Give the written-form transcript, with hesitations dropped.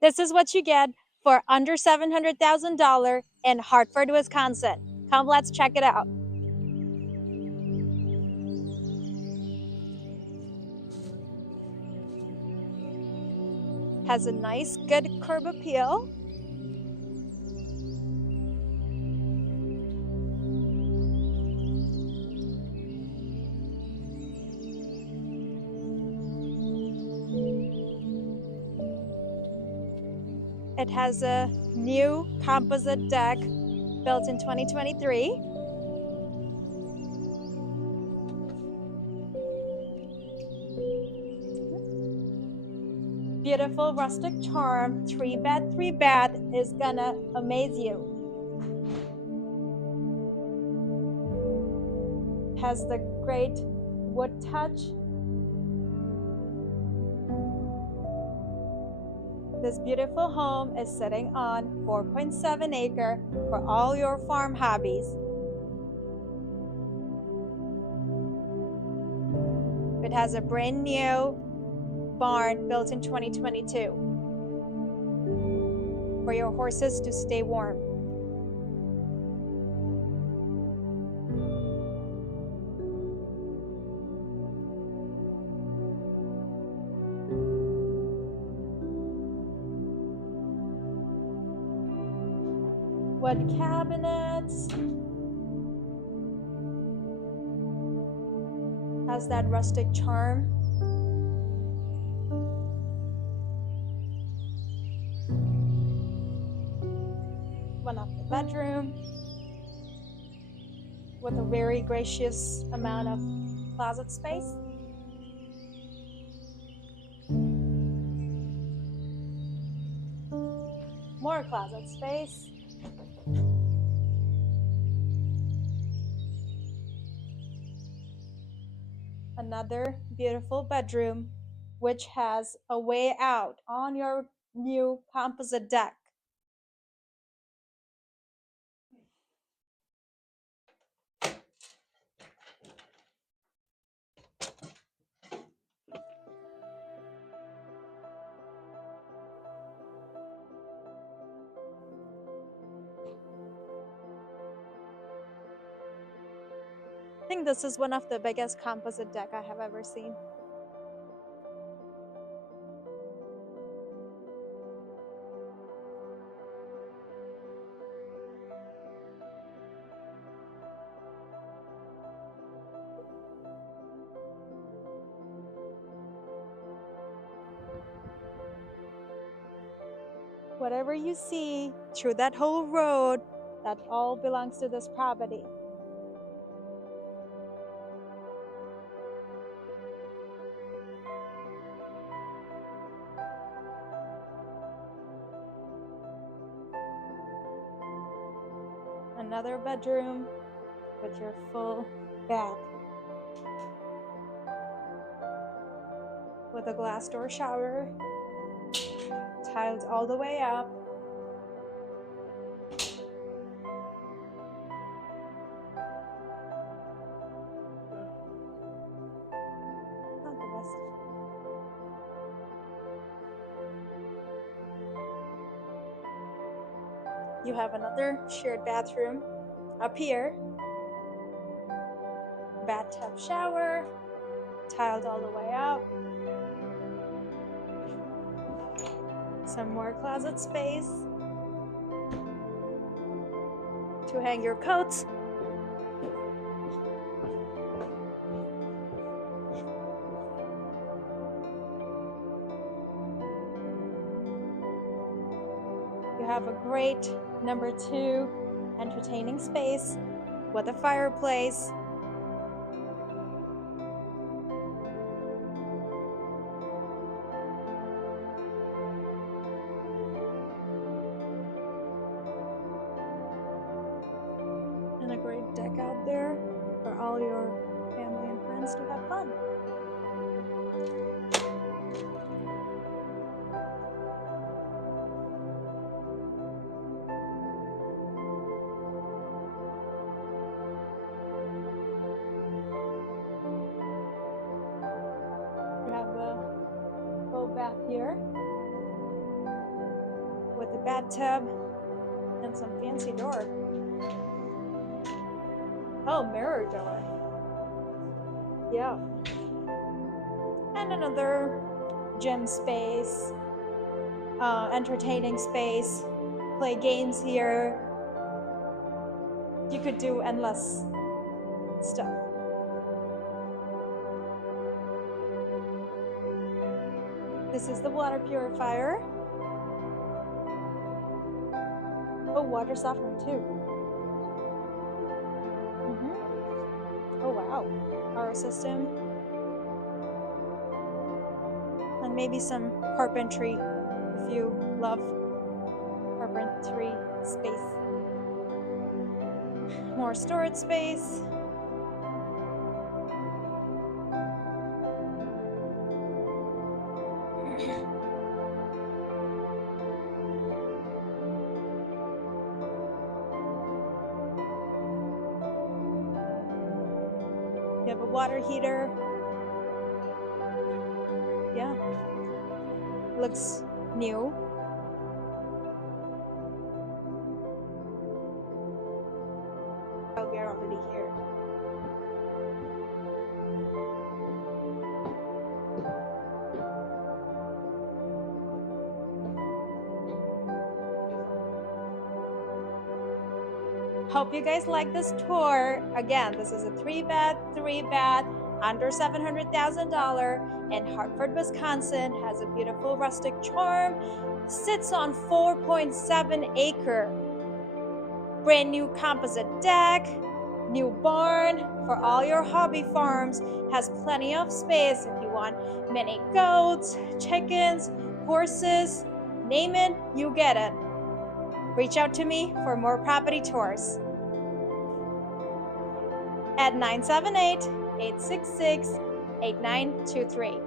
This is what you get for under $700,000 in Hartford, Wisconsin. Come, let's check it out. Has a nice, good curb appeal. It has a new composite deck built in 2023. Beautiful rustic charm, 3-bed, 3-bath is gonna amaze you. Has the great wood touch. This beautiful home is sitting on 4.7 acre for all your farm hobbies. It has a brand new barn built in 2022 for your horses to stay warm. Wood cabinets. Has that rustic charm. One of the bedroom with a very gracious amount of closet space. More closet space. Another beautiful bedroom, which has a way out on your new composite deck. I think this is one of the biggest composite deck I have ever seen. Whatever you see through that whole road, that all belongs to this property. Another bedroom with your full bath with a glass door shower, tiled all the way up. Not the best. You have another shared bathroom up here. Bathtub shower, tiled all the way up. Some more closet space to hang your coats. You have a great number 2 entertaining space with a fireplace. And a great deck out there for all your family and friends to have fun. You have a full bath here. bathtub and some fancy door. Oh, mirror door. Yeah. And another gym space, entertaining space, play games here. You could do endless stuff. This is the water purifier. Oh, water softener too. Oh wow, power system. And maybe some carpentry if you love carpentry space. More storage space. You have a water heater. Yeah. Looks new. Oh, we're already here. Hope you guys like this tour. Again, this is a 3-bed, 3-bath, under $700,000 in Hartford, Wisconsin. Has a beautiful rustic charm. Sits on 4.7 acre. Brand new composite deck. New barn for all your hobby farms. Has plenty of space if you want many goats, chickens, horses. Name it, you get it. Reach out to me for more property tours at 978-866-8923.